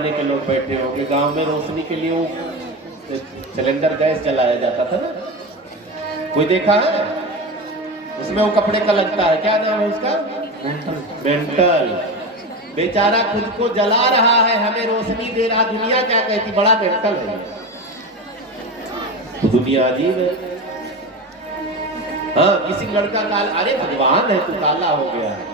जमाने के लोग बैठे होंगे। गांव में रोशनी के लिए वो सिलेंडर गैस जलाया जाता था ना, कोई देखा है? उसमें वो कपड़े का लगता है, क्या नाम है उसका? मेंटल। बेचारा खुद को जला रहा है, हमें रोशनी दे रहा। दुनिया क्या कहती, बड़ा मेंटल है। तो दुनिया अजीब है। हाँ, किसी लड़का काला, अरे भगवान है तू काला हो गया है।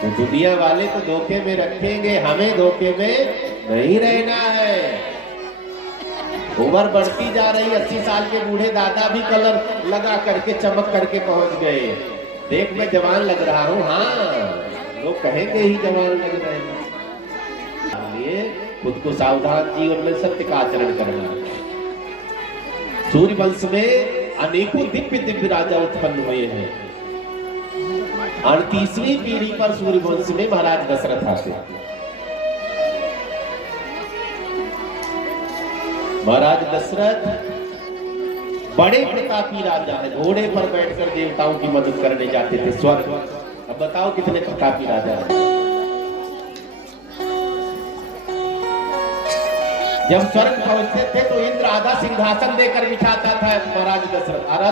तो दुनिया वाले तो धोखे में रखेंगे, हमें धोखे में नहीं रहना है। उम्र बढ़ती जा रही, 80 साल के बूढ़े दादा भी कलर लगा करके चमक करके पहुंच गए। देख मैं जवान लग रहा हूं, हाँ लोग कहेंगे ही जवान लग रहे हैं। इसलिए खुद को सावधान जीवन में सत्य का आचरण करना। सूर्य वंश में अनेकों दिव्य दिव्य राजा उत्पन्न हुए हैं। 38वीं पीढ़ी पर सूर्य वंश में महाराज दशरथ आते। महाराज दशरथ बड़े प्रतापी राजा है, घोड़े पर बैठकर देवताओं की मदद करने जाते थे स्वर्ग। अब बताओ कितने प्रतापी राजा है। जब स्वर्ग पहुंचते थे तो इंद्र आधा सिंहासन देकर बिठाता था महाराज दशरथ, आधा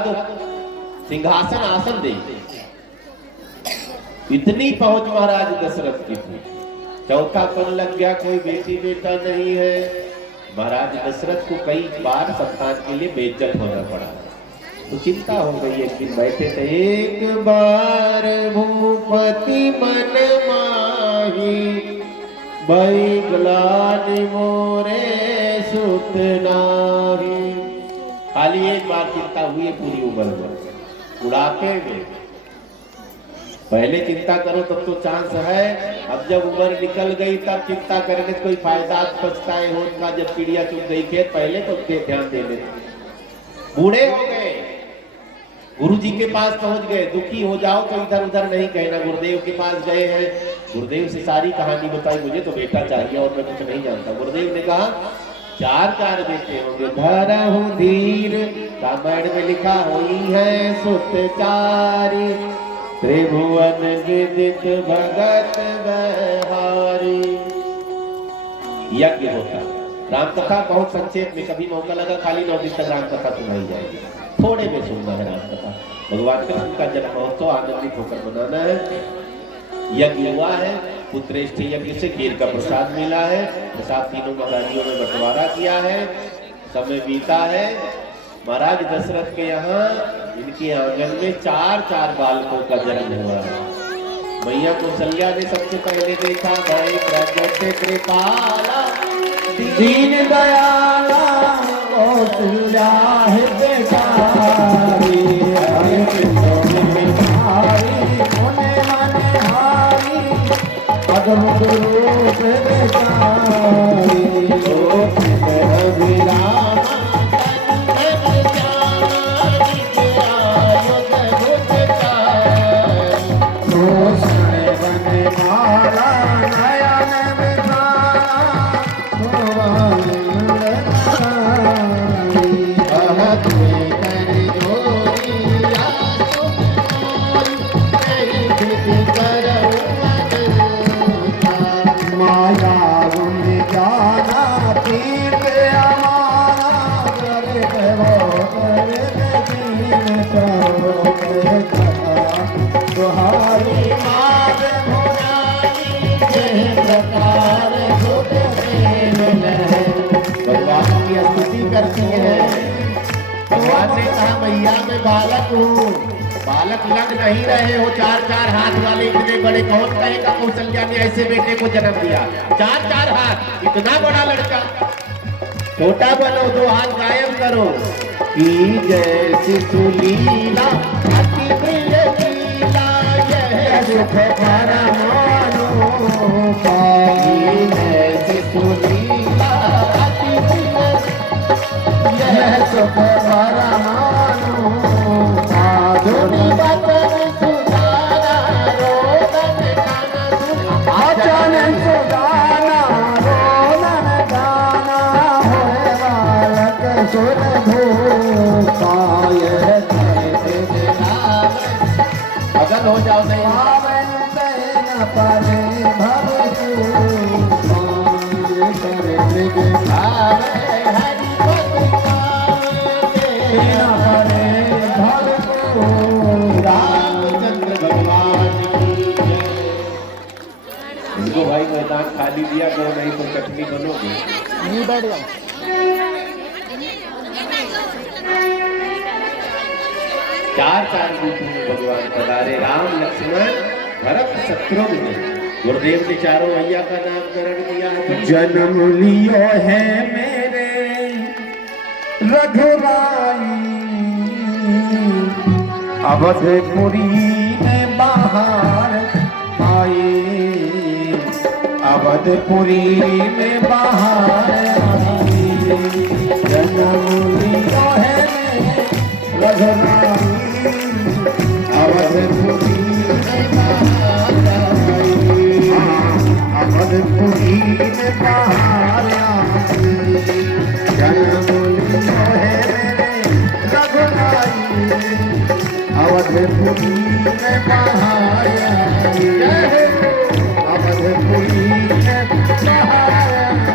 सिंहासन आसन दे। इतनी पहुंच महाराज दशरथ की थी। चौथापन लग गया, कोई बेटी बेटा नहीं है। महाराज दशरथ को कई बार संतान के लिए बेइज्जत होना पड़ा। तो चिंता हो गई। एक दिन बैठे थे, एक बार भूपति मन माही बैगलानि मोरे सुत नाही। खाली एक बार चिंता हुई पूरी उम्र में, बुढ़ापे में। पहले चिंता करो तब तो चांस है, अब जब उम्र निकल गई तब चिंता करने से कोई फायदा पछताए होगा। जब चिड़िया चुग गई खेत, पहले तो ध्यान देने। बूढ़े हो गए, गुरु जी के पास पहुंच गए। दुखी हो जाओ तो इधर उधर नहीं कहना। गुरुदेव के पास गए हैं, गुरुदेव से सारी कहानी बताई, मुझे तो बेटा चाहिए और मैं कुछ नहीं जानता। गुरुदेव ने कहा 4 बेटे होंगे। धरहु धीर, रामायण में लिखा हुई है, सुत चारी, त्रिभुवन विदित भगत बहारी। यज्ञ होता। राम कथा बहुत संक्षेप में, कभी मौका लगा खाली 9 दिन तक राम कथा सुनाई जाएगी। थोड़े में सुनना है राम कथा। भगवान कृष्ण का जन्म महोत्सव आनंदित होकर मनाना है। यज्ञ हुआ है, पुत्रेष्ठ यज्ञ से खीर का प्रसाद मिला है। प्रसाद तीनों महारानियों में बंटवारा किया है। समय बीता है। महाराज दशरथ के यहाँ इनके आंगन में 4 बालकों का जन्म हुआ है। मैया कौशल्या ने सबसे पहले देखा, भय प्रगट कृपाला दीन दयाला कौशल्या है बेचारी। अद्भुत रूप बेचारी, भगवान ने कहा मैया मैं बालक हूँ। बालक लग नहीं रहे हो, 4 हाथ वाले इतने बड़े, कौन कहेगा कौशल्या ने ऐसे बेटे को जन्म दिया। 4 हाथ, इतना बड़ा लड़का। छोटा बनो, 2 हाथ गायब करो। की जैसी सुलीला अति प्रिय लीला, यह सुख परमानो पाई। जैसी सुलीला अति प्रिय, यह सुख परमानो साधुनी बचन सुधारा, रोदन गाना आचरण सुधारा, रोदन गाना होए बालक सुर भूपाय। अगर हो जाओ नहीं न परे भव हरि पद पावे बिना करे भव को रामचंद्र भगवान की जय। इनको भाई मैदान खाली दिया करो, नहीं तो चटनी बनोगे। नहीं बैठ जाओ। चार चार रूपों में भगवान पधारे, राम लक्ष्मण भरत शत्रुघ्न। गुरुदेव ने चारों भैया का नामकरण किया है। जन्म लियो है मेरे रघुराई, अवधपुरी में बाहर आए, अवधपुरी में बाहर आए। जन्म लियो है मेरे रघुराई, अवधपुरी में बाहर आए, अवधपुरी में बाहर आए। जन्म लियो है मेरे रघुराई, अवधपुरी में बाहर आए, अवधपुरी में बाहर आए।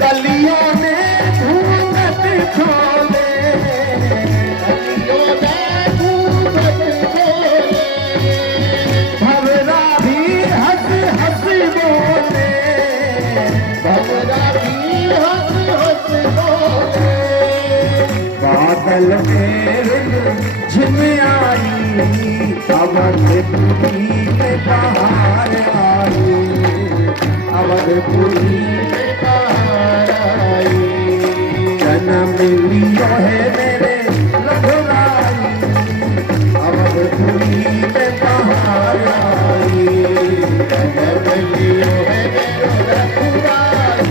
कलियों ने घूंघट खोले, कलियों में घूंघट खोले, भंवरा भी हंस हंस बोले, भंवरा भी हंस हंस बोले। बादल में झिम आई, अवधपुरी में बाहर आई, अवधपुरी में बाहर आई। जन्म लियो है मेरे रघुराई, अवधपुरी में बाहर आई। जन्म लियो है मेरे रघुराई,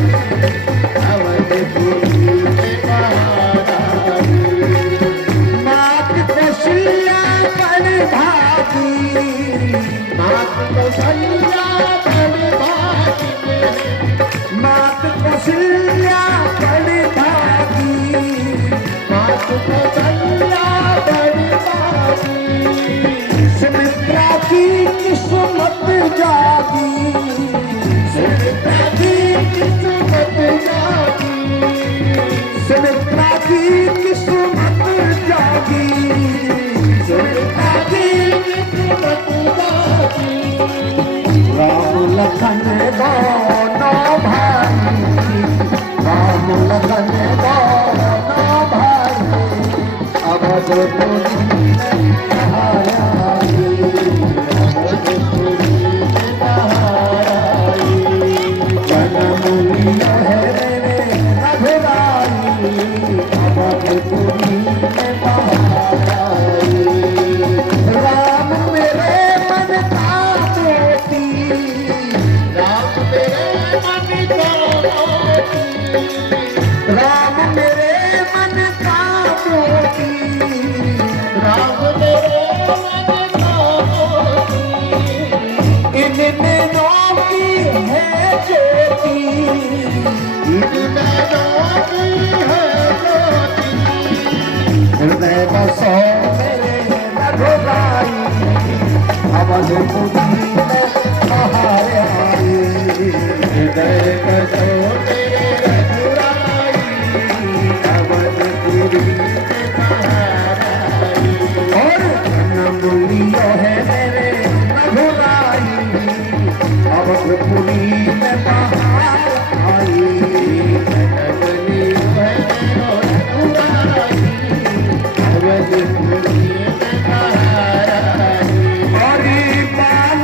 अवधपुरी में बाहर आई। मात कौशल्या बड़ भागी, मात कौशल्या बड़ भागी, मात कौशल्या बड़ भागी, मात कौशल्या बड़ भागी। सुमित्रा की किस्मत जागी, सुमित्रा की किस्मत जागी, सुमित्रा की किस्मत जागी, सुमित्रा की किस्मत जागी। राम लखन दोनों भाई, राम लखन दोनों भाई, अवधपुरी में बाहर आई, अवधपुरी में बाहर आई। जन्म लियो है मेरे रघुराई, अवधपुरी में बाहर आई। राम मेरे मन का मोती, राम मेरे मन का मोती, राम मेरे मन का मोती, राम मेरे मन का मोती। इन नैनों की है ज्योति, नैनों की है ज्योति, हृदय बसो मेरे रघुराई, अवधपुरी में बाहर आई। हृदय बसो मेरे रघुराई, अवधपुरी में बाहर आई। और जन्म लियो है मेरे रघुराई, अवधपुरी में बाहर आई। जन्म लियो है मेरे रघुराई, अवधपुरी में बाहर आई। हरि पाल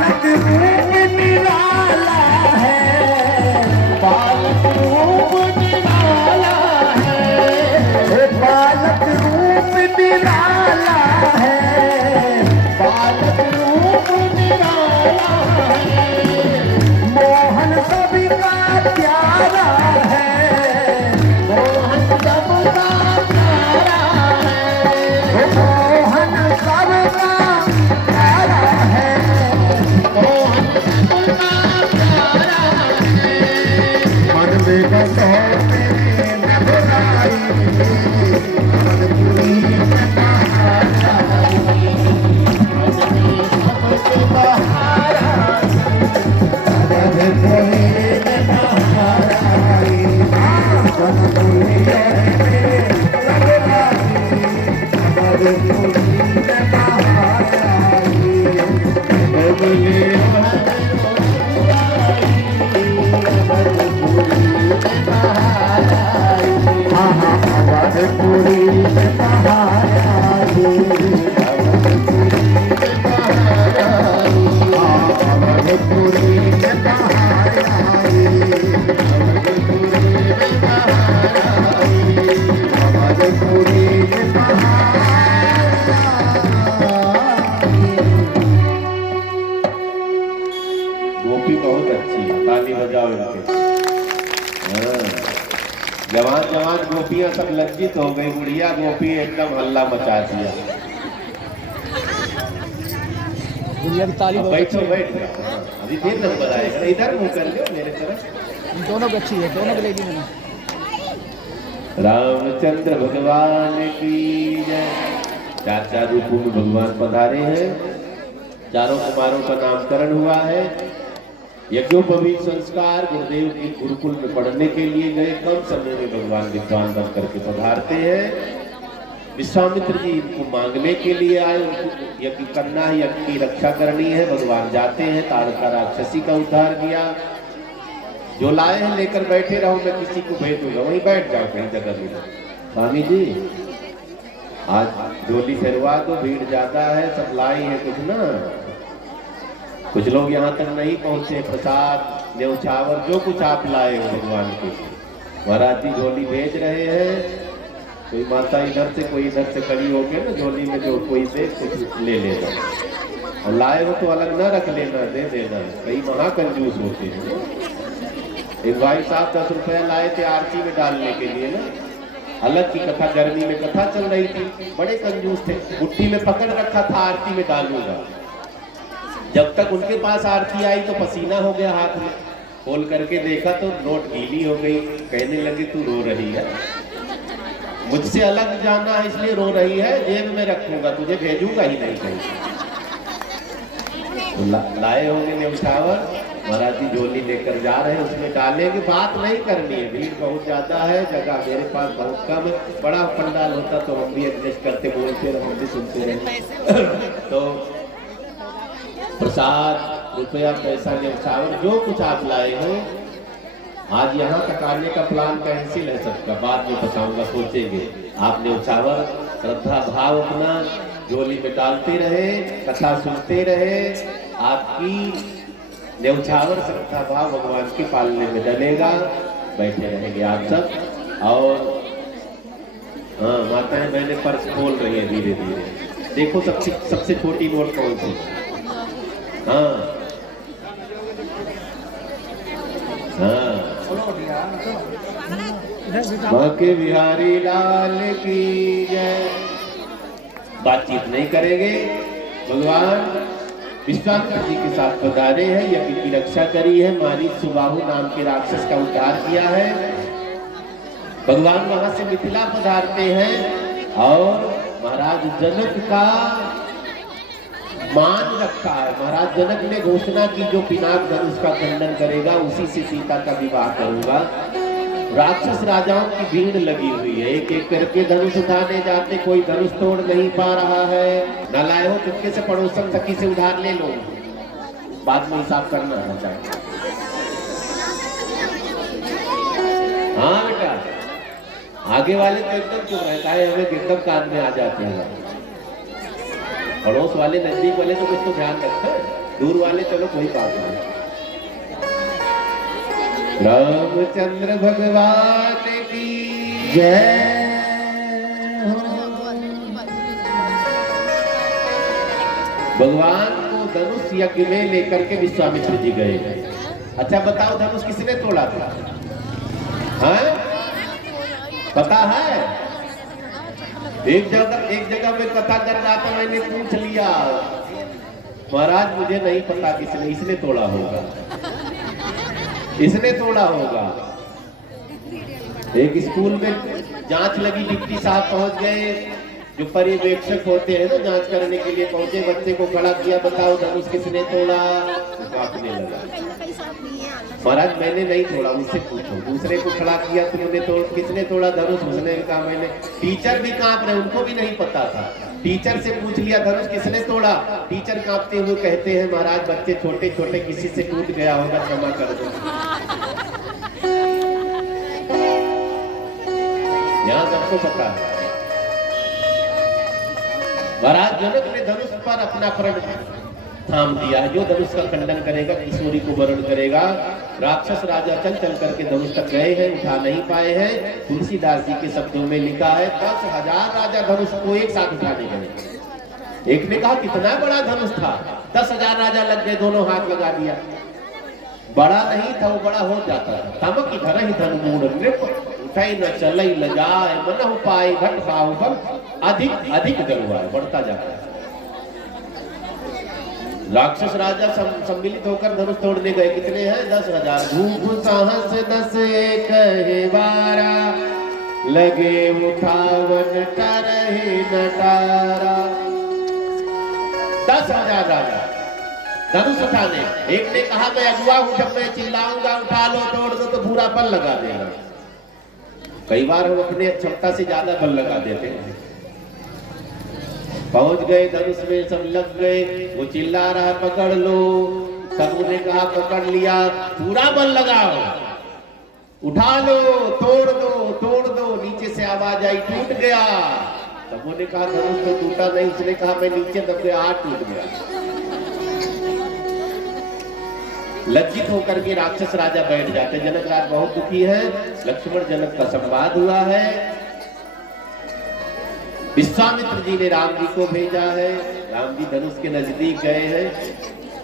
में बाहर आई हाँ हाँ अवधपुरी में बाहर आई अवधपुरी में बाहर आई अवधपुरी में बाहर गोपी बहुत अच्छी है, ताली बजाओ इनके। हाँ, जवान जवान गोपियां सब लज्जित हो गई, बुढ़िया गोपी एकदम हल्ला मचा दिया। गुड़िया की ताली अब बहुत बैठो अच्छी है। बैठ जाओ। हाँ, अभी देर नंबर आएगा, इधर मुंह कर लो मेरे तरफ। दोनों की अच्छी है, दोनों की ले ली मैंने। रामचंद्र भगवान की जय। चार चार रूपों में भगवान पधारे हैं, चारों कुमारों का नामकरण हुआ है। यज्ञोपवीत संस्कार गुरुदेव के गुरुकुल में पढ़ने के लिए गए, कम समय में भगवान विद्वान बन करके पधारते हैं। विश्वामित्र जी इनको मांगने के लिए आए, उनको यज्ञ करना है, यज्ञ की रक्षा करनी है। भगवान जाते हैं, ताड़का राक्षसी का उद्धार किया। जो लाए हैं लेकर बैठे रहो, मैं किसी को भेज दूंगा, वहीं बैठ जाओ कहीं जगह मिले। स्वामी जी आज डोली फेरवा दो, भीड़ ज्यादा है, सब लाई है कुछ ना। कुछ लोग यहाँ तक नहीं पहुंचे, प्रसाद न्यौछावर जो कुछ आप लाए हो भगवान के, महाराज जी झोली भेज रहे हैं। कोई माता इधर से कोई इधर से खड़ी होके ना झोली में जो कोई दे कुछ ले लेना, और लाए हो तो अलग ना रख लेना, दे देना। कई महाकंजूस होते हैं। एक भाई साहब 10 रुपया लाए थे आरती में डालने के लिए ना, अलग की कथा, गर्मी में कथा चल रही थी, बड़े कंजूस थे, मुट्ठी में पकड़ रखा था आरती में डालूंगा। जब तक उनके पास आरती आई तो पसीना हो गया हाथ में, खोल करके देखा तो नोट गीली हो गई। कहने लगे तू रो रही है, मुझसे अलग जाना है इसलिए रो रही है, जेब में रखूंगा, तुझे भेजूंगा ही नहीं कहीं। लाए होंगे न्यौछावर, महाराज जी झोली लेकर जा रहे हैं, उसमें डालेंगे। बात नहीं करनी है, भीड़ बहुत ज्यादा है, जगह मेरे पास बहुत कम है। बड़ा पंडाल होता तो हम भी एडजस्ट करते, बोलते रहे, हम भी सुनते रहे। तो प्रसाद रुपया पैसा न्यौछावर जो कुछ आप लाए हो, आज यहाँ तक आने का प्लान कैंसिल है सबका, बाद में बताऊंगा, सोचेंगे। आप न्यौछावर श्रद्धा भाव अपना झोली में डालते रहे, कथा सुनते रहे, आपकी न्यौछावर श्रद्धा भाव भगवान के पालने में डलेगा। बैठे रहेंगे आप सब। और हाँ, माताएं मैंने पर्स खोल रही है धीरे धीरे। देखो सबसे छोटी नोट कौन सी? हाँ हाँ, माँ के बिहारी लाल की जय। बातचीत नहीं करेंगे, भगवान विश्वामित्र जी के साथ पधारे हैं, यज्ञ की रक्षा करी है, मारीच सुबाहु नाम के राक्षस का उद्धार किया है। भगवान वहां से मिथिला पधारते हैं और महाराज जनक का मान रखा है। महाराज जनक ने घोषणा की, जो पिनाक धनुष का खंडन करेगा उसी से सीता का विवाह करूंगा। राक्षस राजाओं की भीड़ लगी हुई है, एक एक करके धनुष उठाने जाते, कोई धनुष तोड़ नहीं पा रहा है। न लाए हो चुपके से पड़ोसन सखी से उधार ले लो, बाद में हिसाब करना है चाहिए। हाँ बेटा, आगे वाले तो एकदम चुप रहता है, हमें एकदम कान में आ जाते हैं। पड़ोस वाले नजदीक वाले तो कुछ तो ध्यान रखते हैं, दूर वाले चलो कोई बात नहीं। रामचंद्र भगवान की जय भगवान को धनुष यज्ञ में लेकर के विश्वामित्र जी गए। अच्छा बताओ, धनुष किसने तोड़ा था? हाँ? पता है? एक जगह में कथा कर रहा था, मैंने पूछ लिया, महाराज मुझे नहीं पता किसने, इसने तोड़ा होगा, इसने तोड़ा होगा। एक स्कूल में जांच लगी, डिप्टी साहब पहुंच गए, जो पर्यवेक्षक होते हैं ना, जांच करने के लिए पहुंचे, बच्चे को खड़ा किया, बताओ धनुष किसने तोड़ा? कांपने लगा। महाराज मैंने नहीं तोड़ा, मुझसे पूछो। दूसरे को खड़ा किया, तुमने तोड़, किसने तोड़ा धनुष? उसने कहा मैंने। टीचर भी कांप रहे, उनको भी नहीं पता था। टीचर से पूछ लिया धनुष किसने तोड़ा? टीचर कांपते हुए कहते हैं महाराज बच्चे छोटे छोटे किसी से टूट गया होगा, क्षमा कर दो। यहाँ सबको पता है। महाराज जनक ने धनुष पर अपना प्रण थाम दिया है। जो धनुष का खंडन करेगा किशोरी को वरण करेगा। राक्षस राजा चल चल करके धनुष तक गए हैं, उठा नहीं पाए हैं। तुलसीदास जी के शब्दों में लिखा है 10,000 राजा धनुष को एक साथ उठाने गए। एक ने कहा कितना बड़ा धनुष था, 10,000 राजा लग गए, दोनों हाथ लगा दिया। बड़ा नहीं था वो, बड़ा हो जाता था। तमक धर ही धन मूढ़ नृप उठाई न चलई न जाए मन पाए घट बाहुबल अधिक अधिक गरुआए, बढ़ता जाता है। राक्षस राजा सम्मिलित होकर धनुष तोड़ने गए। कितने हैं? 10,000। धूप साहस 10 कहे 12 लगे उठावन करहे नटारा। 10,000 राजा धनुष उठाने। एक ने कहा मैं अगुआ हूं, जब मैं चिल्लाऊंगा उठा लो तोड़ दो तो पूरा बल लगा देगा। कई बार हम अपने क्षमता से ज्यादा बल लगा देते हैं। पहुंच गए धनुष में, सब लग गए। वो चिल्ला रहा पकड़ लो, सबों ने कहा पकड़ लिया, पूरा बल लगाओ, उठा लो, तोड़ दो। नीचे से आवाज आई टूट गया। सबों ने कहा धनुष तो टूटा नहीं। उसने कहा मैं नीचे दब गया, हाथ टूट गया। लज्जित होकर के राक्षस राजा बैठ जाते। जनक राज बहुत दुखी है। लक्ष्मण जनक का संवाद हुआ है। विश्वामित्र जी ने राम जी को भेजा है। राम जी धनुष के नजदीक गए हैं,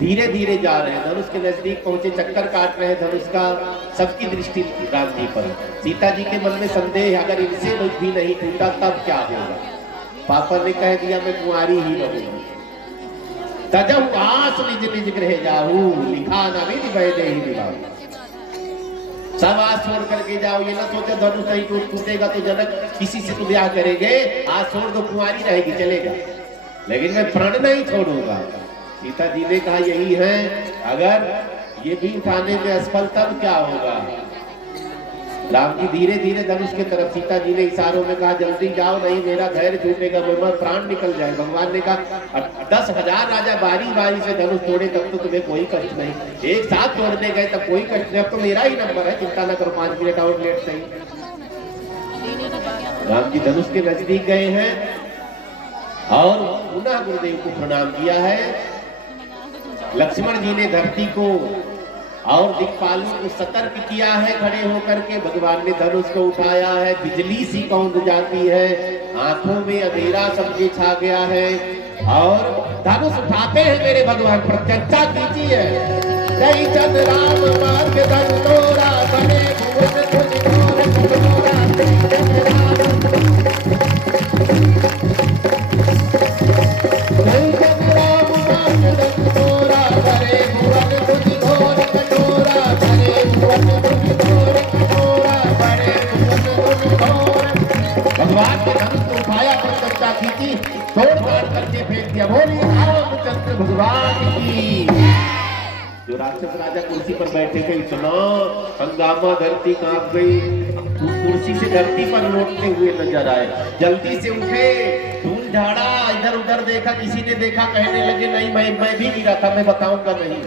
धीरे धीरे जा रहे हैं। धनुष के नजदीक पहुंचे, चक्कर काट रहे हैं धनुष का। सबकी दृष्टि राम जी पर। सीता जी के मन में संदेह, अगर इनसे कुछ भी नहीं टूटा तब क्या होगा? पापा ने कह दिया मैं कुंवारी ही रहूंगी। तजहु आस निज निज गृह जाहू लिखा न विधि वैदेही विवाह। सब आज छोड़ करके जाओ। ये ना सोचो धनुष नहीं टूटेगा तो जनक किसी से तो ब्याह करेंगे। आज छोड़ दो, कुंवारी रहेगी, चलेगा, लेकिन मैं प्रण नहीं छोड़ूंगा। सीता जी ने कहा यही है, अगर ये भी उठाने में असफल तब क्या होगा? राम जी धीरे धीरे धनुष की तरफ। सीता जी ने इशारों में कहा जल्दी जाओ, नहीं मेरा धैर्य छूटेगा, मेरा प्राण निकल जाए। भगवान ने कहा 10,000 राजा बारी बारी से धनुष तोड़े तब तो तुम्हें कोई कष्ट नहीं, एक साथ तोड़ने गए तब कोई कष्ट नहीं। अब तो मेरा ही नंबर है, चिंता न करो, 5 मिनट और लेट सही। राम जी धनुष के नजदीक गए हैं और पुनः गुरुदेव को प्रणाम किया है। लक्ष्मण जी ने धरती को और दिक्पालों को सतर्क किया है। खड़े होकर के भगवान ने धनुष को उठाया है। बिजली सी कौंध जाती है, आंखों में अंधेरा सबके छा गया है और धनुष उठाते हैं मेरे भगवान। प्रत्यक्षा कीजिए। जय चंद राम मार्ग धन तोरा बने भुवन तुझ तोरा तोरा। जय चंद राम, जय चंद राम मार्ग धन तोरा बने भुवन तुझ तोरा कटोरा। बने भुवन तुझ तोरा कटोरा, बने भुवन तुझ तोरा। भगवान ने धनुष को उठाया, प्रत्यक्षा खींची, तोड़ ताड़ करके फेंक दिया। बोली रामचंद्र भगवान की। जो राक्षस राजा कुर्सी पर बैठे थे, इतना हंगामा, धरती कांप गई। कुर्सी से धरती पर लौटते हुए नजर आए। जल्दी से उठे, धूल झाड़ा, इधर उधर देखा, किसी ने देखा, कहने लगे नहीं मैं भी गिरा था, मैं बताऊंगा नहीं।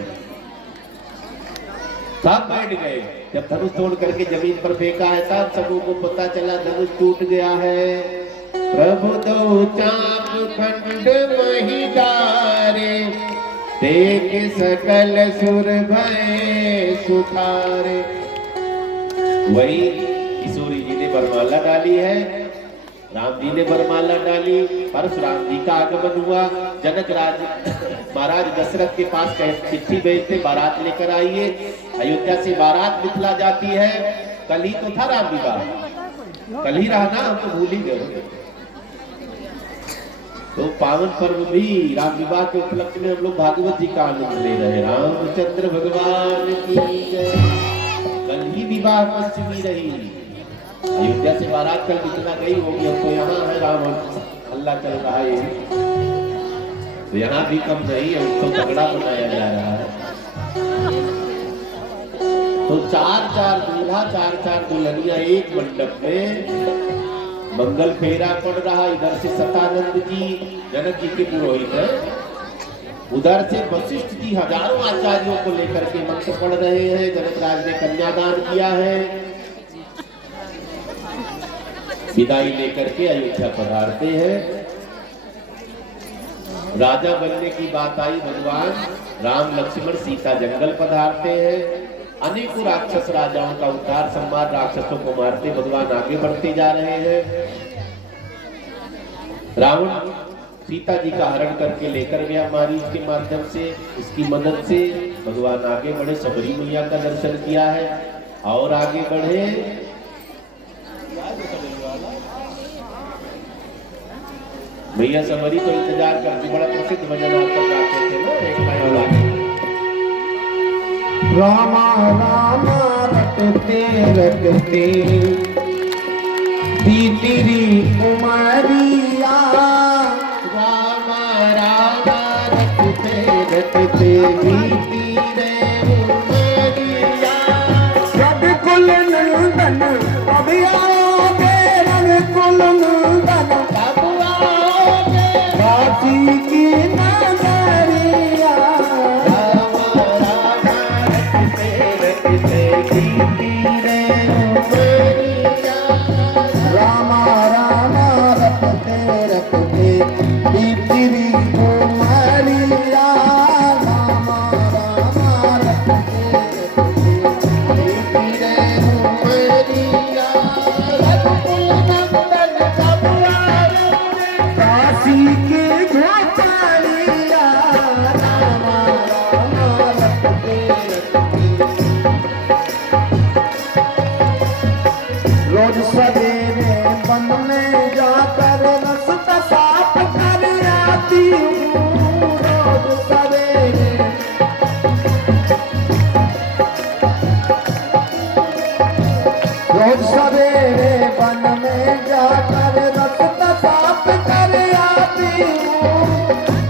सब बैठ गए। जब धनुष तोड़ करके जमीन पर फेंका है तब सबों को पता चला धनुष टूट गया है। प्रभु दो चाप खंड वही डारे, देख सकल सुर भय सुखारे। वही किशोरी जी ने बरमाला डाली है, राम जी ने बरमाला डाली। परशुराम जी का आगमन हुआ। जनक राज महाराज दशरथ के पास चिट्ठी भेजते, बारात लेकर आइए। अयोध्या से बारात निकला जाती है। कल ही तो था राम विवाह, कल ही रहा ना, हम तो भूल ही गए। तो पावन पर्व भी राम विवाह के उपलक्ष्य में हम लोग भागवत जी का आनंद ले रहे हैं। रामचंद्र भगवान की जय। कल ही विवाह पंचमी रही। अयोध्या से बारात कल कितना गई होगी, अब तो यहाँ है राम अल्लाह चल रहा है, तो यहाँ भी कम नहीं है, तो तगड़ा बनाया जा रहा है। तो 4-4 दूल्हा 4-4 दुल्हनिया एक मंडप में मंगल फेरा पड़ रहा, इधर से सतानंद जी जनक जी के पुरोहित हैं, उधर से वशिष्ठ जी हजारों आचार्यों को लेकर के मंत्र पढ़ रहे हैं। जनक राज ने कन्यादान किया है, विदाई लेकर के अयोध्या पधारते हैं। राजा बनने की बात आई, भगवान राम लक्ष्मण सीता जंगल पधारते हैं। अनेकों राक्षस राजाओं का उद्धार, सम्राट राक्षसों को मारते भगवान आगे बढ़ते जा रहे हैं। रावण सीता जी का हरण करके लेकर गया मारीच के माध्यम से, इसकी मदद से भगवान आगे बढ़े, सबरी मैया का दर्शन किया है और आगे बढ़े। भैया सबरी को इंतजार करके बड़ा प्रसिद्ध भजन आपका गाते थे ना, एक लाइन वाला। रामा रामा रटते रटते बीती उमरिया, रामा रामा रटते रटते बीती उमरिया, सब कुल नंदन अभी आओगे, रंग कुल नंदन कब आओगे, काशी की नगरिया। रामा रामा रटते रटते बीती उमरिया, रामा रामा रटते रटते बीती उमरिया, रामा रामा रटते रटते बीती उमरिया, रघुकुल नंदन कब आओगे, काशी की झोपड़िया, रामा रामा रटते रटते। रोज सवेरे वन में जाकर रास्ता साफ कर आती हूँ, रोज सवेरे रोज सवेरे वन में जाकर रास्ता साफ कर आती हूँ।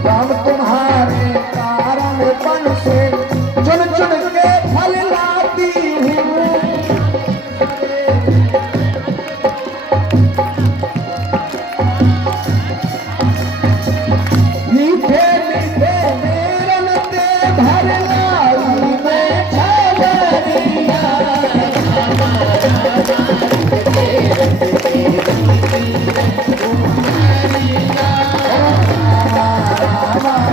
हम तुम्हारे कारण वन से चुन चुन के फल लाती हूँ। मीठे मीठे मेरन ते भर लाई मैं छलरिया, रामा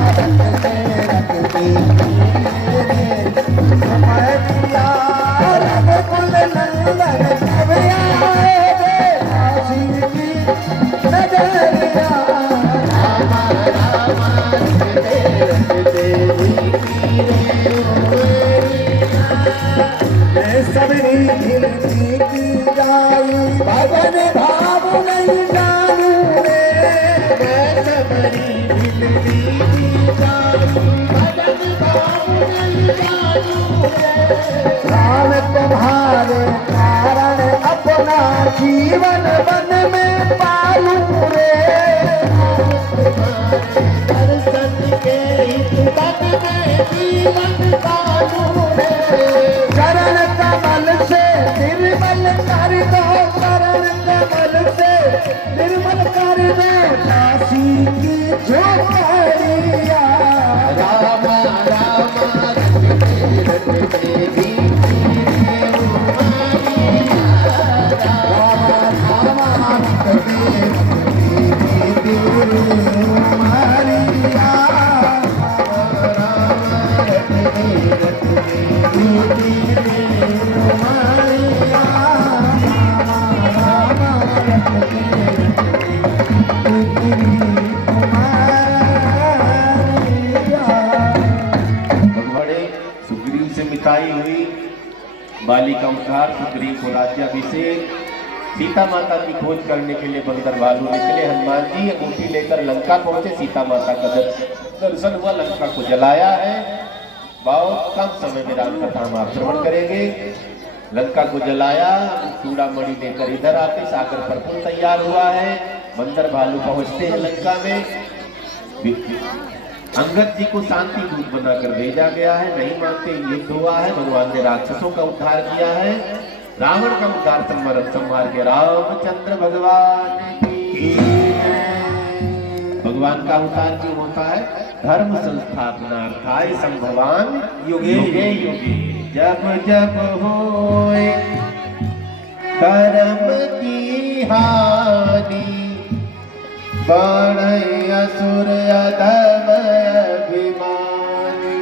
रटते रटते उमरिया, रघुकुल नंदन कब आओगे, काशी की नगरिया। रामा रामा रटते रटते बीती उमरिया, मैं सबरी गिनती की जाई, भवन भाव नहीं जानू रे। मैं सबरी बिलती की जाऊं, भजन भाव नहीं जानू रे। राम तुम्हारे कारण अपना जीवन वन में पालू रे। दर्शन के इस तक में जीवन पालू रे। चरण कमल से निर्मल कर दो, चरण कमल से निर्मल कर दो, काशी की झोपड़िया। रामा रामा रटते रटते बीती उमरिया, रामा रामा रटते रटते बीती उमरिया, रामा रटते रटते बीती उमरिया, रामा रटते रटते बीती उमरिया। बड़े सुग्रीव से मिताई हुई, बाली का उद्धार, सुग्रीव को राज्याभिषेक, सीता माता की खोज करने के लिए बंदर भालू निकले। हनुमान जी अंगूठी लेकर लंका पहुंचे, सीता माता का दर्शन हुआ, लंका को जलाया है। बहुत कम समय में राम कथा हम आप श्रवण करेंगे। लंका को जलाया, चूड़ामणि लेकर इधर आते, सागर पर पुल तैयार हुआ है, बंदर भालू पहुंचते हैं लंका में। अंगद जी को शांति दूत बनाकर भेजा गया है, नहीं मानते, युद्ध हुआ है, भगवान ने राक्षसों का उद्धार किया है। रावण का उद्धार संहार के रामचंद्र भगवान की जय। भगवान का अवतार क्यों होता है? धर्म संस्थापनार्थाय संभवान युगे युगे। जब जब होए कर्म की हानि, बढ़े असुर अधम अभिमानी,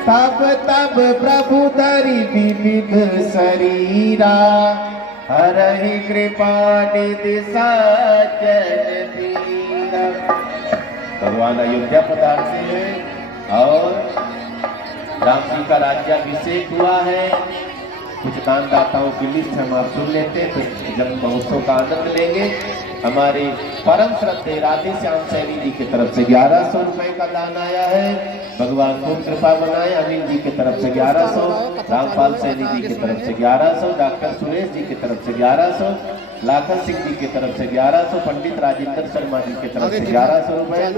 तब तब प्रभु धरि विविध शरीरा, हरहि कृपा निधि सज्जन पीरा। भगवान अयोध्या पधारते हैं और राम जी का राज्याभिषेक हुआ है। कुछ दानदाताओं की लिस्ट हम आप सुन लेते हैं, तो जन्म महोत्सव का आनंद लेंगे। हमारे परम श्रद्धेय राधे श्याम सैनी जी की तरफ से 1100 रुपए का दान आया है। भगवान खूब कृपा बनाए। अनिल जी की तरफ से 1100, रामपाल सैनी जी की तरफ से 1100, डॉक्टर सुरेश जी की तरफ से 1100, लाखन सिंह जी की तरफ से 1100, पंडित राजेंद्र शर्मा जी की तरफ से 1100 रुपए,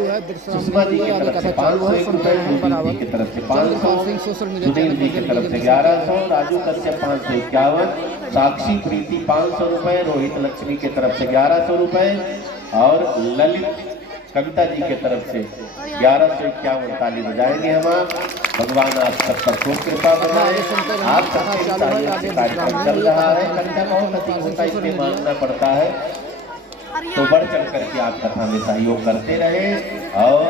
सुषमा जी की तरफ से 501 रुपए, जी की तरफ से 500, सुनील जी की तरफ से 1100, राजू कश्यप 551, साक्षी प्रीति 500 रुपए, रोहित लक्ष्मी की तरफ से 1100 रुपए और ललित कविता जी की तरफ से 1151 ताली बजाएंगे हम। आप भगवान आप सब पर खूब कृपा बनाए। आप सबके सहयोग से कार्यक्रम चल रहा है। कथा बहुत अधिक होता है, इसलिए मानना पड़ता है, तो बढ़ चढ़ करके आप कथा में सहयोग करते रहे और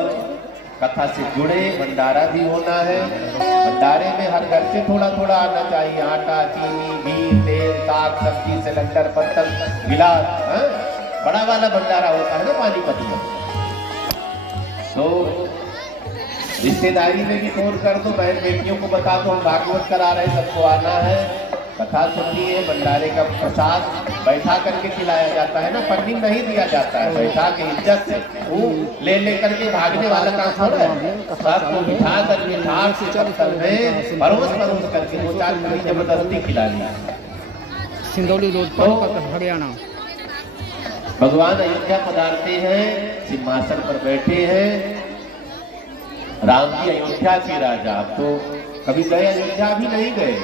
कथा से जुड़े। भंडारा भी होना है। भंडारे में हर घर से थोड़ा थोड़ा आना चाहिए। आटा, चीनी, घी, तेल, साग सब्जी, सिलेंडर, पत्तल, गिलास। बड़ा वाला भंडारा होता है ना पानीपत में, तो रिश्तेदारी में भी फोन कर दो, बहन बेटियों को बता दो हम भागवत करा रहे, सबको आना है, कथा सुननी है। भंडारे का प्रसाद बैठा करके खिलाया जाता है ना, पन्नी नहीं दिया जाता है, बैठा के इज्जत से वो ले करके भागने वाला काम थोड़ा है। सबको बिठा करके ठाक से चल में परोस करके 2-4 कड़ी जबरदस्ती खिलानी। सिंदौली रोड पर हरियाणा। भगवान अयोध्या पधारते हैं, सिंहासन पर बैठे हैं। राम जी अयोध्या के राजा। आप तो कभी गए अयोध्या? भी नहीं गए?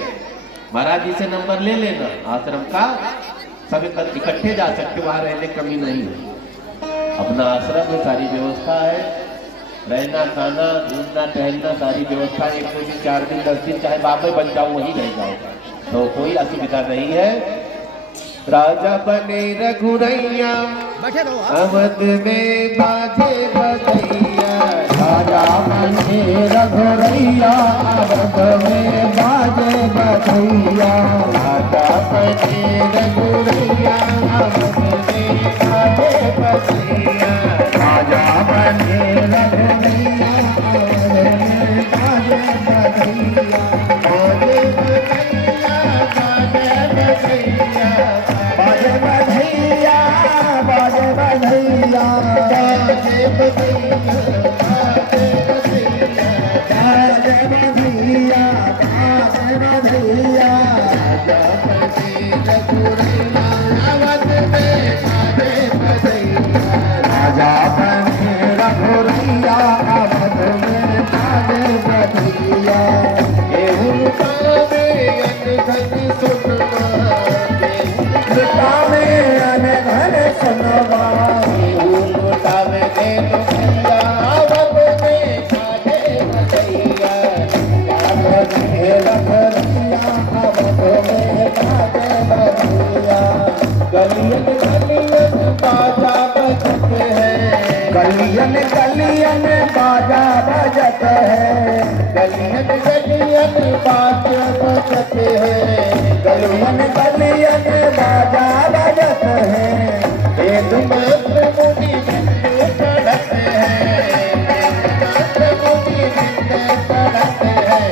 महाराज जी से नंबर ले लेना आश्रम का, सब इकट्ठे जा सकते, वहां रहने कमी नहीं है। अपना आश्रम में सारी व्यवस्था है, रहना, खाना, घूमना, टहलना, सारी व्यवस्था। एक कोई भी 4 दिन 10 दिन चाहे बाबे बन जाओ, वही रह जाओ, तो कोई असुविधा नहीं है। राजा बने रघुरैया, अवध में बाजे बधैया। राजा बने रघुरैया, अवध में बाजे बधैया। राजा बने रघुरैया, अवध में बाजे बधैया। राजा बने रघुरैया, अवध में बाजे बधैया। बाजे बधैया, बाजे बधैया, बाजे बधैया, बाजे बधैया, बाजे बधैया, बाजे बधैया, बाजे बधैया। राजा बने रघुरैया, अवध में बाजे बधैया। गेहूं पावे अनधन सुनवा, लुटावे अनधन सुनवा। गेहूं लुटावे दे दुखिया, अवध में बाजे बधैया। बने रघुरैया, अवध में बाजे बधैया। गलियन गलियन बाजा बजत है, गलियन गलियन बाजा बजत है। गलियन गलियन बाजा बजत है। गलियन गलियन बाजा बजत है। वेद मंत्र मुनि विद्या पढ़त है, वेद मंत्र मुनि विद्या पढ़त है।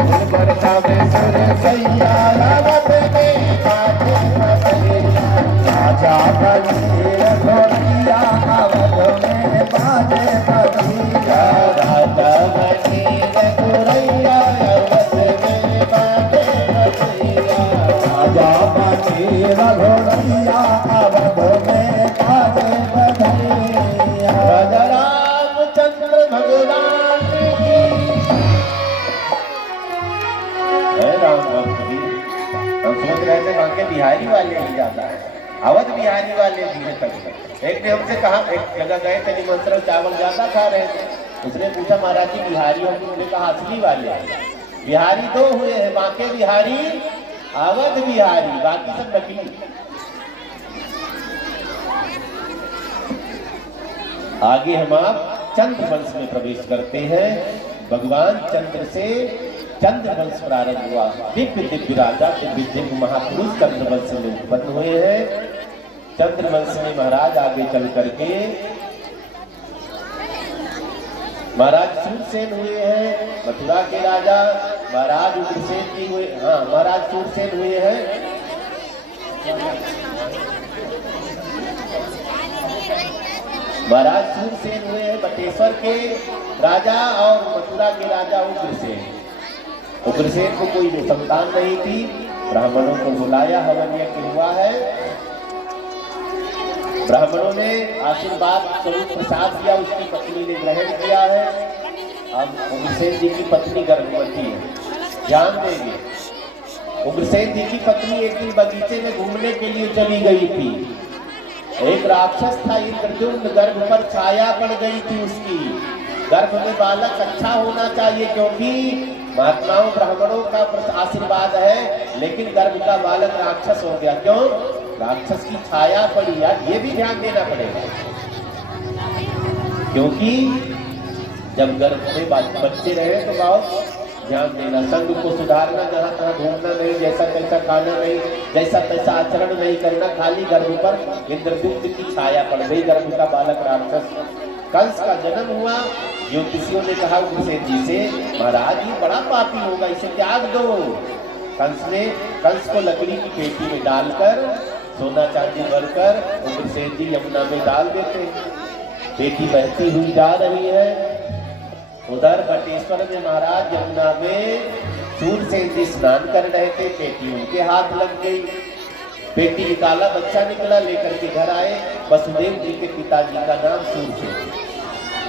उन बरसा में सुर सैया, अवध में बाजे बधैया। राजा बने रघुरैया, अवध में बाजे बधैया। राजा बने रघुरैया, अवध में बाजे बधैया। राजा बने रघुरैया, के बिहारी वाले ही ज्यादा है, अवध बिहारी वाले भी है तक। एक ने हमसे कहा, एक जगह गए थे निमंत्रण, चावल ज्यादा खा रहे थे, उसने पूछा महाराज जी बिहारी हो? उसने कहा असली वाले। बिहारी दो हुए हैं, बांके बिहारी, अवध बिहारी, बाकी सब नकली। आगे हम आप चंद्र वंश में प्रवेश करते हैं। भगवान चंद्र से चंद्र वंश प्रारंभ हुआ। दिव्य दिव्य राजा, दिव्य दिव्य महापुरुष चंद्र वंश में उत्पन्न हुए हैं। चंद्र वंश में महाराज आगे चल करके महाराज सूरसेन हुए हैं, मथुरा के राजा। महाराज उग्रसेन जी हुए, हाँ महाराज सूरसेन हुए हैं। महाराज सूरसेन हुए हैं बटेश्वर के राजा, और मथुरा के राजा उग्रसेन। उग्रसेन को कोई संतान नहीं थी, ब्राह्मणों को बुलाया, हवन यज्ञ हुआ है। ब्राह्मणों ने आशीर्वाद स्वरूप प्रसाद दिया, उसकी पत्नी ने ग्रहण किया है। अब उग्रसेन जी की पत्नी गर्भवती है, ध्यान देंगे। उग्रसेन जी की पत्नी एक दिन बगीचे में घूमने के लिए चली गई थी। एक राक्षस था इंद्रद्युम्न, गर्भ पर छाया पड़ गई थी उसकी। गर्भ में बालक अच्छा होना चाहिए, क्योंकि महात्माओं ब्राह्मणों का आशीर्वाद है, लेकिन गर्भ का बालक राक्षस हो गया। क्यों? राक्षस की छाया पड़ी। यार ये भी ध्यान देना पड़ेगा, क्योंकि जब गर्भ में बच्चे रहे तो बहुत ध्यान देना, संग को सुधारना, जहाँ तहाँ घूमना नहीं, जैसा तैसा खाना नहीं, जैसा तैसा आचरण नहीं करना। खाली गर्भ पर इंद्रद्युम्न की छाया पड़ गई, गर्भ का बालक राक्षस। कंस का जन्म हुआ। ज्योतिषियों ने कहा उग्रसेन जी से, महाराज ये बड़ा पापी होगा, इसे त्याग दो। कंस ने कंस को लकड़ी की पेटी में डालकर सोना चांदी भरकर उग्रसेन जी यमुना में डाल देते। पेटी बहती हुई जा रही है। उधर बटेश्वर में महाराज यमुना में सूरसेन जी स्नान कर रहे थे, पेटी उनके हाथ लग गई। पेटी निकाला, बच्चा निकला, लेकर के घर आए। वसुदेव जी के पिताजी का नाम सूरसेन।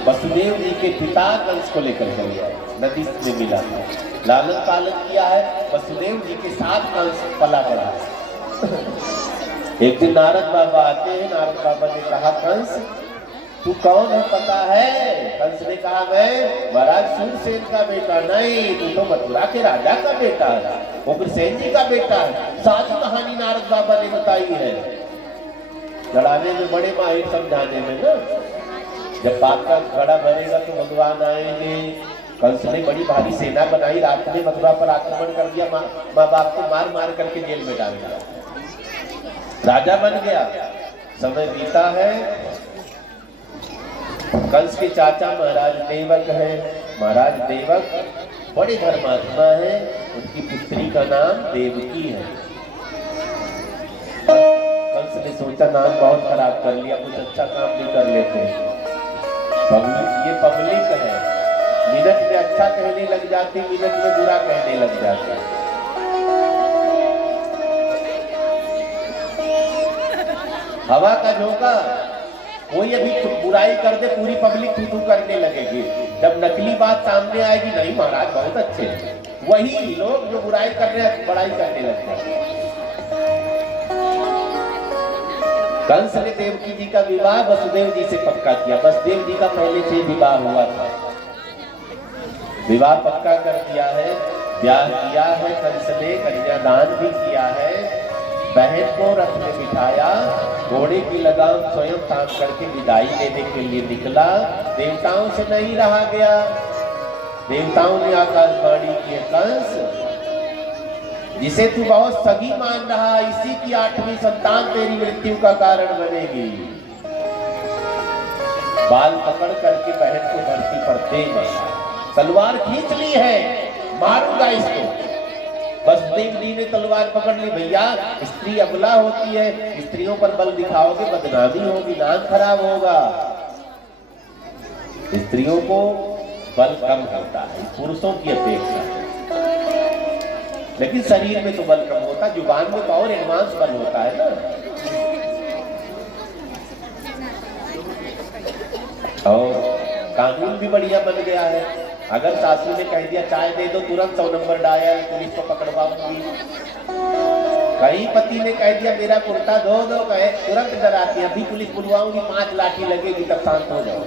वसुदेव जी के पिता कंस को लेकर चले आए, नदी में मिला, लालन पालन किया है। वसुदेव जी के साथ कंस पला पड़ा। एक दिन नारद बाबा आते हैं। नारद बाबा ने कहा, कंस तू कौन है पता है? कंस ने कहा, मैं महाराज सूरसेन का बेटा। नहीं, तू तो मथुरा के राजा का बेटा है, उग्रसेन जी का बेटा है। सारी कहानी नारद बाबा ने बताई है। लड़ाने में बड़े माहिर, समझाने में ना। जब बात का घड़ा भरेगा तो भगवान आएंगे। कंस ने बड़ी भारी सेना बनाई, रात में मथुरा पर आक्रमण कर दिया, माँ बाप को मार मार करके जेल में डाल दिया। राजा बन गया। समय बीता है। कंस के चाचा महाराज देवक हैं। महाराज देवक बड़े धर्मात्मा हैं। उनकी पुत्री का नाम देवकी है। कंस ने सोचा नाम बहुत खराब कर लिया, कुछ अच्छा काम भी कर लेते हैं। ये पब्लिक है, मिनट में अच्छा कहने लग जाती, मिनट में बुरा कहने लग जाती। हवा का झोंका, कोई अभी बुराई कर दे, पूरी पब्लिक थू करने लगेगी। जब नकली बात सामने आएगी, नहीं महाराज बहुत अच्छे हैं, वही लोग जो बुराई कर रहे हैं बड़ाई करने लगते हैं। कंस ने देवकी जी का विवाह वसुदेव जी से पक्का किया। वसुदेव जी का पहले से विवाह हुआ था, विवाह पक्का कर दिया है, ब्याह किया है। कंस ने कन्यादान भी किया है। बहन को रथ में बिठाया, घोड़े की लगाम स्वयं तान करके विदाई देने के लिए निकला। देवताओं से नहीं रहा गया। देवताओं ने आकाशवाणी की, कंस जिसे तू बहुत सगी मान रहा, इसी की 8वीं संतान तेरी मृत्यु का कारण बनेगी। बाल पकड़ करके बहन को धरती पर दे मारा, तलवार खींच ली है, मारूंगा इसको। वसुदेव जी ने तलवार पकड़ ली। भैया स्त्री अबला होती है, स्त्रियों पर बल दिखाओगे बदनामी होगी, नाम खराब होगा। स्त्रियों को बल कम होता है पुरुषों की अपेक्षा, लेकिन शरीर में तो बल कम होता, जुबान में तो और एडवांस बल होता है ना। और कानून भी बढ़िया बन गया है। अगर सासू ने कह दिया चाय दे दो, तुरंत 100 नंबर डायल, पुलिस को पकड़वाऊंगी। कहीं पति ने कह दिया मेरा कुर्ता धो दो, कहे तुरंत डराती है, अभी पुलिस बुलवाऊंगी, 5 लाठी लगेगी तब शांत हो जाओ।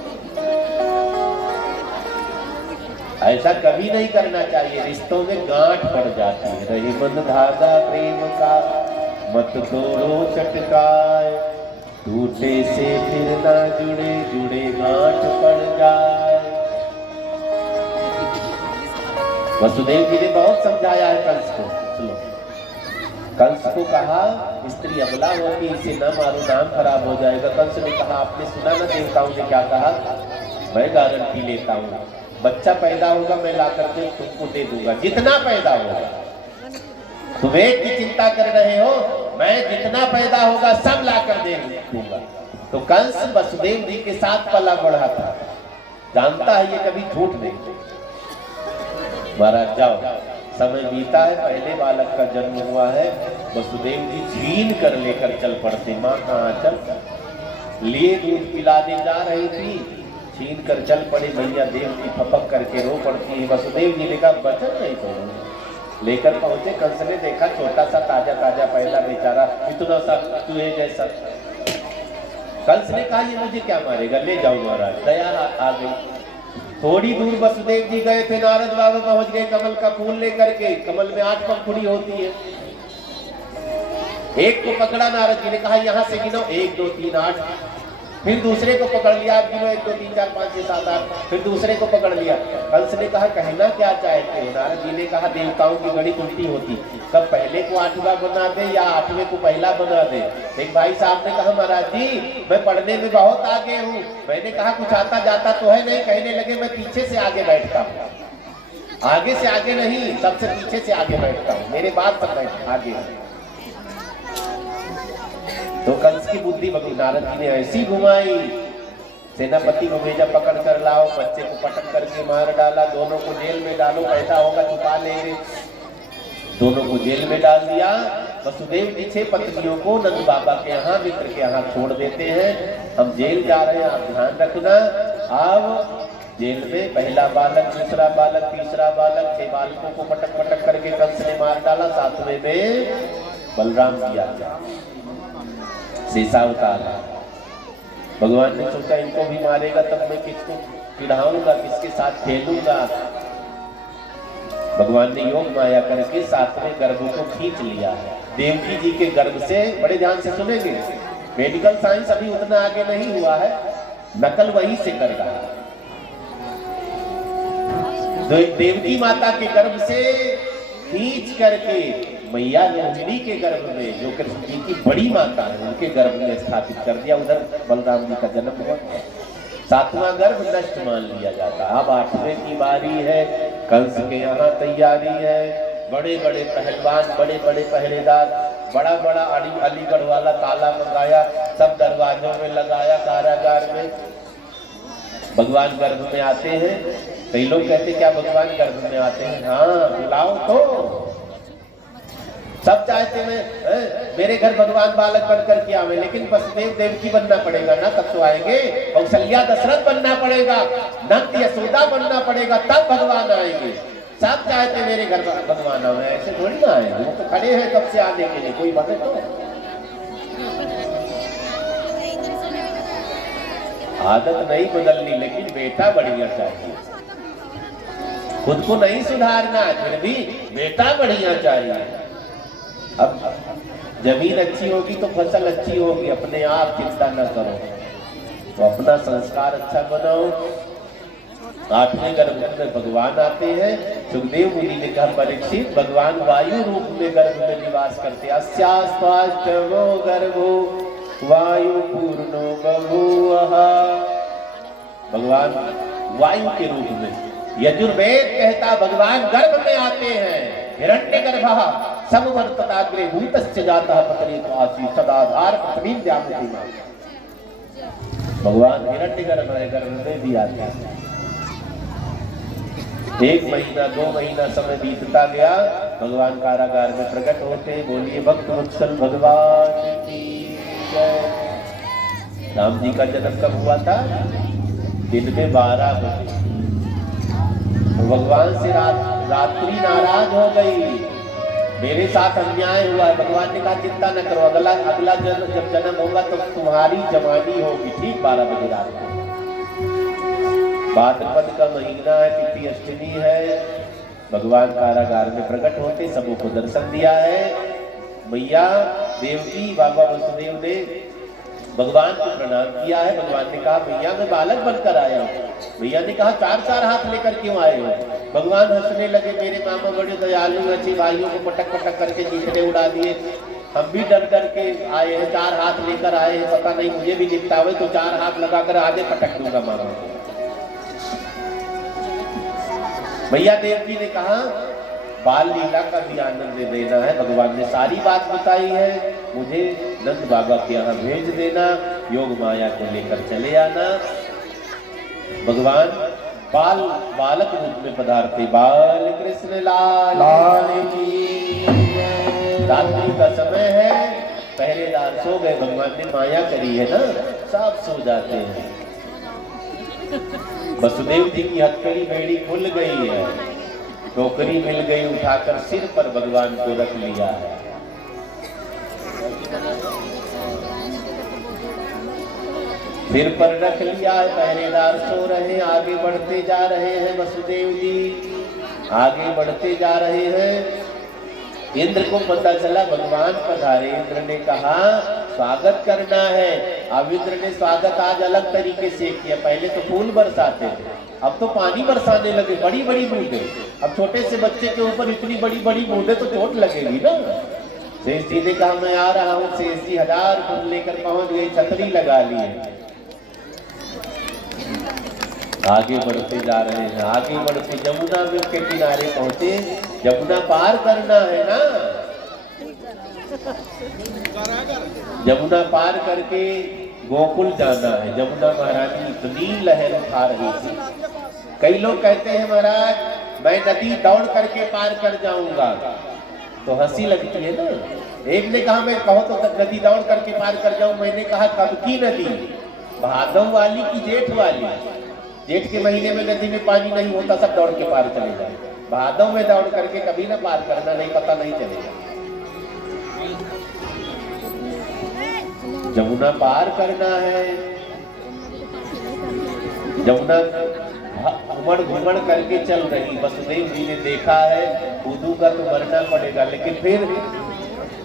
ऐसा कभी नहीं करना चाहिए, रिश्तों में गांठ पड़ जाती है। रही बंद धागा प्रेम का मत तोड़ो चटकाए, टूटे से फिर ना जुड़े, जुड़े गांठ पड़ जाए। वसुदेव जी ने बहुत समझाया है कंस को। सुनो, कंस को कहा स्त्री अबला होगी, इसे न मारो, नाम खराब हो जाएगा। कंस ने कहा आपने सुना ना देवताओं ने क्या कहा, मैं गारंटी लेता हूँ, बच्चा पैदा होगा मैं ला करके तुमको दे दूंगा, जितना पैदा होगा। तुम एक की चिंता कर रहे हो, मैं जितना पैदा होगा सब ला कर दे दूंगा। तो कंस वसुदेव जी के साथ पला बढ़ा था, जानता है ये कभी झूठ नहीं। महाराज जाओ, समय बीता है, पहले बालक का जन्म हुआ है। वसुदेव जी छीन कर लेकर चल पड़ते, माँ कहाँ चल लिए दूध पिलाने जा रही थी, छीन कर चल पड़े। भैया देव की फपक करके रो पड़ती है। वसुदेव जी ने कहा बचन नहीं तो लेकर पहुंचे। कंस ने देखा छोटा सा ताजा ताजा पहला बेचारा, इतना सा तुझे जैसा। कंस ने कहा ये मुझे क्या मारेगा, ले जाओ महाराज। दया आ गई। थोड़ी दूर वसुदेव जी गए थे, नारद बाबा पहुंच गए कमल का फूल लेकर के। कमल में 8 पंखुड़ी होती है। एक को पकड़ा नारद जी ने, कहा यहाँ से गिनो 1 2 3 8। फिर दूसरे को पकड़ लिया, आप गिनो 1 2 3 4 5 6 7 8। फिर दूसरे को पकड़ लिया। कंस ने कहा कहना क्या चाहते हो। नारद जी ने कहा देवताओं की गणित उल्टी होती, कब पहले को 8वां बना दे या 8वें को पहला बना दे। एक भाई साहब ने कहा महाराज जी मैं पढ़ने में बहुत आगे हूँ। मैंने कहा कुछ आता जाता तो है नहीं। कहने लगे मैं पीछे से आगे बैठता हूँ, आगे से आगे नहीं, सबसे पीछे से आगे बैठता हूँ, मेरे बाद सब बैठ आगे। तो कंस की बुद्धि नारद जी ने ऐसी घुमाई, सेनापति को भेजा पकड़ कर लाओ, बच्चे को पटक करके मार डाला, दोनों को जेल में डालो, पैसा होगा छुपा लेंगे। दोनों को जेल में डाल दिया। वसुदेव जी 6 पत्नियों को नंद बाबा के यहाँ मित्र के यहाँ छोड़ देते हैं। हम जेल जा रहे हैं, आप ध्यान रखना। अब जेल में पहला बालक, दूसरा बालक, तीसरा बालक, 6 बालकों को पटक पटक करके कंस ने मार डाला। 7वें में बलराम दिया शेषा उतारा। भगवान ने सोचा इनको भी मारेगा तब मैं किसको चिढ़ाऊंगा, किसके साथ खेलूंगा। भगवान ने योग माया करके 7वें गर्भ को खींच लिया। देवकी जी के गर्भ से, बड़े ध्यान से सुनेंगे, मेडिकल साइंस अभी उतना आगे नहीं हुआ है, नकल वही से कर रहा है। देवकी माता के गर्भ से खींच करके मैया रोहिणी के गर्भ में, जो कृष्ण जी की बड़ी माता है, उनके गर्भ में स्थापित कर दिया। उधर बलराम जी का जन्म हुआ। 7वां गर्भ नष्ट मान लिया जाता। अब 8वें की बारी है। कंस के यहाँ तैयारी है। बड़े बड़े पहलवान, बड़े बड़े पहरेदार, बड़ा बड़ा अलीगढ़ वाला ताला मंगाया, सब दरवाजों में लगाया कारागार में। भगवान गर्भ में आते हैं। कई लोग कहते क्या भगवान गर्भ में आते हैं? हाँ बुलाओ तो। सब चाहते हैं मेरे घर भगवान बालक बनकर के आवे, लेकिन वसुदेव देवकी बनना पड़ेगा ना, तब तो आएंगे। कौशल्या दशरथ बनना पड़ेगा, नंद यशोदा बनना पड़ेगा, तब भगवान आएंगे। सब चाहते मेरे घर भगवान आवे, ऐसे थोड़ी ना आए। वो तो खड़े हैं कब से आने के लिए, कोई बने तो। आदत नहीं बदलनी, लेकिन बेटा बढ़िया चाहिए। खुद को नहीं सुधारना, फिर भी बेटा बढ़िया चाहिए। अब जमीन अच्छी होगी तो फसल अच्छी होगी, अपने आप चिंता न करो, तो अपना संस्कार अच्छा बनाओ। 8वें गर्भ में भगवान आते हैं। सुखदेव मुनि ने कहा परीक्षित, भगवान वायु रूप में गर्भ में निवास करते। अस्यास्त्वाष्टमो गर्भो वायु पूर्णो बभूवः। भगवान वायु के रूप में, यजुर्वेद कहता भगवान गर्भ में आते हैं। हिरण्यगर्भः समवर्तताग्रे भूतस्य जातः पत्नीत्वासी सदाधार पत्नीं व्यामोहि मां। भगवान हिरण्यगर्भ है, गर्भ में भी आते हैं। 1 महीना 2 महीना समय बीतता गया। भगवान कारागार में प्रकट होते। बोलिए भक्त वत्सल भगवान की जय। राम जी का जन्म कब हुआ था? दिन में 12 बजे। भगवान से रात्रि नाराज हो गई। मेरे साथ अन्याय हुआ है। भगवान ने कहा चिंता न करो, अगला अगला जन्म जब जन्म होगा तो तुम्हारी जवानी होगी। ठीक 12 बजे रात को, भाद्रपद का महीना है, तिथि अष्टमी है। भगवान कारागार में प्रकट होते सबों को दर्शन दिया है। मैया देवकी बाबा वसुदेव ने भगवान को प्रणाम किया है। भगवान ने कहा भैया मैं बालक बनकर आया हूँ। भैया ने कहा 4 हाथ लेकर क्यों आए हो? भगवान हंसने लगे, मेरे मामा बड़े दयालु अच्छे, भाइयों को पटक पटक करके जीतने उड़ा दिए, हम भी डर डर के आए हैं, 4 हाथ लेकर आए हैं, पता नहीं मुझे भी निपटावे तो 4 हाथ लगाकर आगे पटक दूंगा मामा। भैया देव जी ने कहा बाल लीला का भी आनंद देना है। भगवान ने सारी बात बताई है, मुझे नंद बाबा के यहाँ भेज देना, योग माया को लेकर चले आना। भगवान बालक रूप में पधारते। बाल कृष्ण लाल की। रात्रि का समय है, पहरेदार सो गए, भगवान ने माया करी है ना, सब सो जाते हैं। वसुदेव जी की हथकड़ी बेड़ी खुल गई है, टोकरी मिल गई, उठाकर सिर पर भगवान को रख लिया है। सिर पर रख लिया है, पहरेदार सो रहे हैं, आगे बढ़ते जा रहे हैं। वसुदेव जी आगे बढ़ते जा रहे हैं। इंद्र को पता चला भगवान पधारे। इंद्र ने कहा स्वागत करना है। अब इंद्र ने स्वागत आज अलग तरीके से किया। पहले तो फूल बरसाते थे, अब तो पानी बरसाने लगे, बड़ी बड़ी बूंदे। अब छोटे से बच्चे के ऊपर इतनी बड़ी बड़ी बूंदे तो चोट लगेगी ना। शेष जी ने कहा मैं आ रहा हूँ। शेष जी 1000 फूल लेकर पहुंच गए, छतरी लगा लिए, आगे बढ़ते जा रहे हैं। आगे बढ़ते जमुना के किनारे पहुंचे। जमुना पार करना है ना, जमुना पार करके गोकुल जाना है। जमुना महारानी इतनी लहर उठा रही थी। कई लोग कहते हैं महाराज मैं नदी दौड़ करके पार कर जाऊंगा, तो हंसी लगती है ना। एक ने कहा मैं कहो तो नदी दौड़ करके पार कर जाऊं। मैंने कहा कब की नदी? भादव वाली की जेठ वाली? जेठ के महीने में नदी में पानी नहीं होता, सब दौड़ के पार चले जाए। भादव में दौड़ करके कभी ना पार करना, नहीं पता नहीं चलेगा। जमुना पार करना है। जमुना घुमड़ घुमड़ करके चल रही। वसुदेव जी ने देखा है कूदूंगा तो मरना पड़ेगा, लेकिन फिर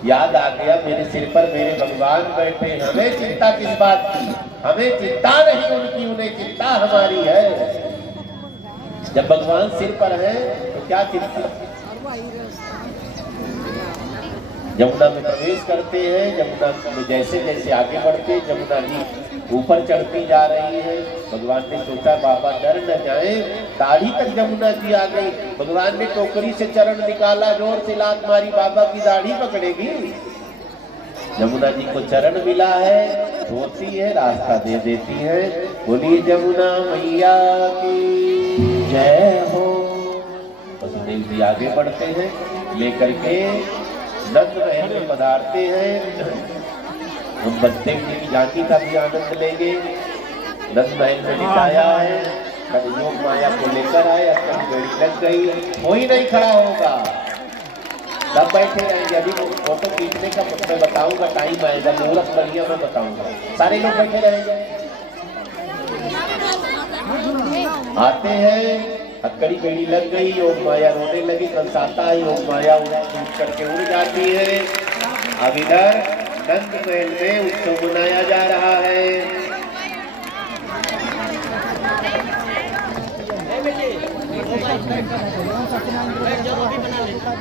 याद आ गया मेरे सिर पर मेरे भगवान बैठे, हमें चिंता किस बात की? हमें चिंता नहीं उनकी, उन्हें चिंता हमारी है। जब भगवान सिर पर है तो क्या चिंता। जमुना में प्रवेश करते हैं। जमुना में जैसे जैसे आगे बढ़ते, जमुना जी ऊपर चढ़ती जा रही है। भगवान ने सोचा बाबा डर न जाए, दाढ़ी तक जमुना जी आ गई। भगवान ने टोकरी से चरण निकाला, जोर से लात मारी, बाबा की दाढ़ी पकड़ेगी। जमुना जी को चरण मिला है, रोती है, रास्ता दे देती है। बोलिए जमुना मैया की जय हो। वसुदेव जी आगे बढ़ते हैं, लेकर के नंद महल में पधारते हैं। हम बलदेव जी की झांकी का भी आनंद लेंगे। नंद महल में दिखाया है, कल योग माया को लेकर आए, अष्टमी बेड़ी लग गई, कोई नहीं खड़ा होगा, सब बैठे रहेंगे। अभी फोटो खींचने का मैं बताऊंगा, टाइम आएगा, मुहूर्त बढ़िया मैं बताऊंगा, सारे लोग बैठे रहेंगे। आते हैं, हथकड़ी बेड़ी लग गई, योग माया रोने लगी, कंसाता है, योग माया उठ करके उड़ जाती है। अब इधर नंद महल में उत्सव मनाया जा रहा है।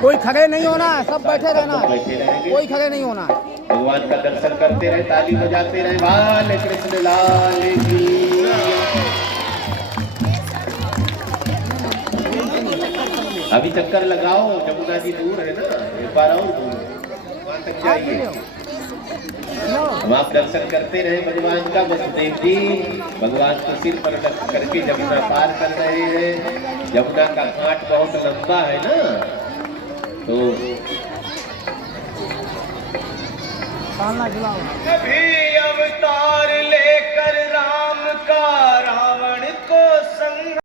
कोई खड़े नहीं होना, सब बैठे रहना, बैठे रहेंगे, कोई खड़े नहीं होना। भगवान का दर्शन करते रहे, ताली बजाते रहे। बाल कृष्ण लाल की। अभी चक्कर लगाओ, जमुना जी दूर है ना, एक बार और दूर, वहां तक जाइए। हम आप दर्शन करते रहे भगवान का। वसुदेव जी भगवान को सिर पर रख करके जमुना पार कर रहे हैं। जमुना का घाट बहुत लंबा है ना, तो कभी अवतार लेकर राम का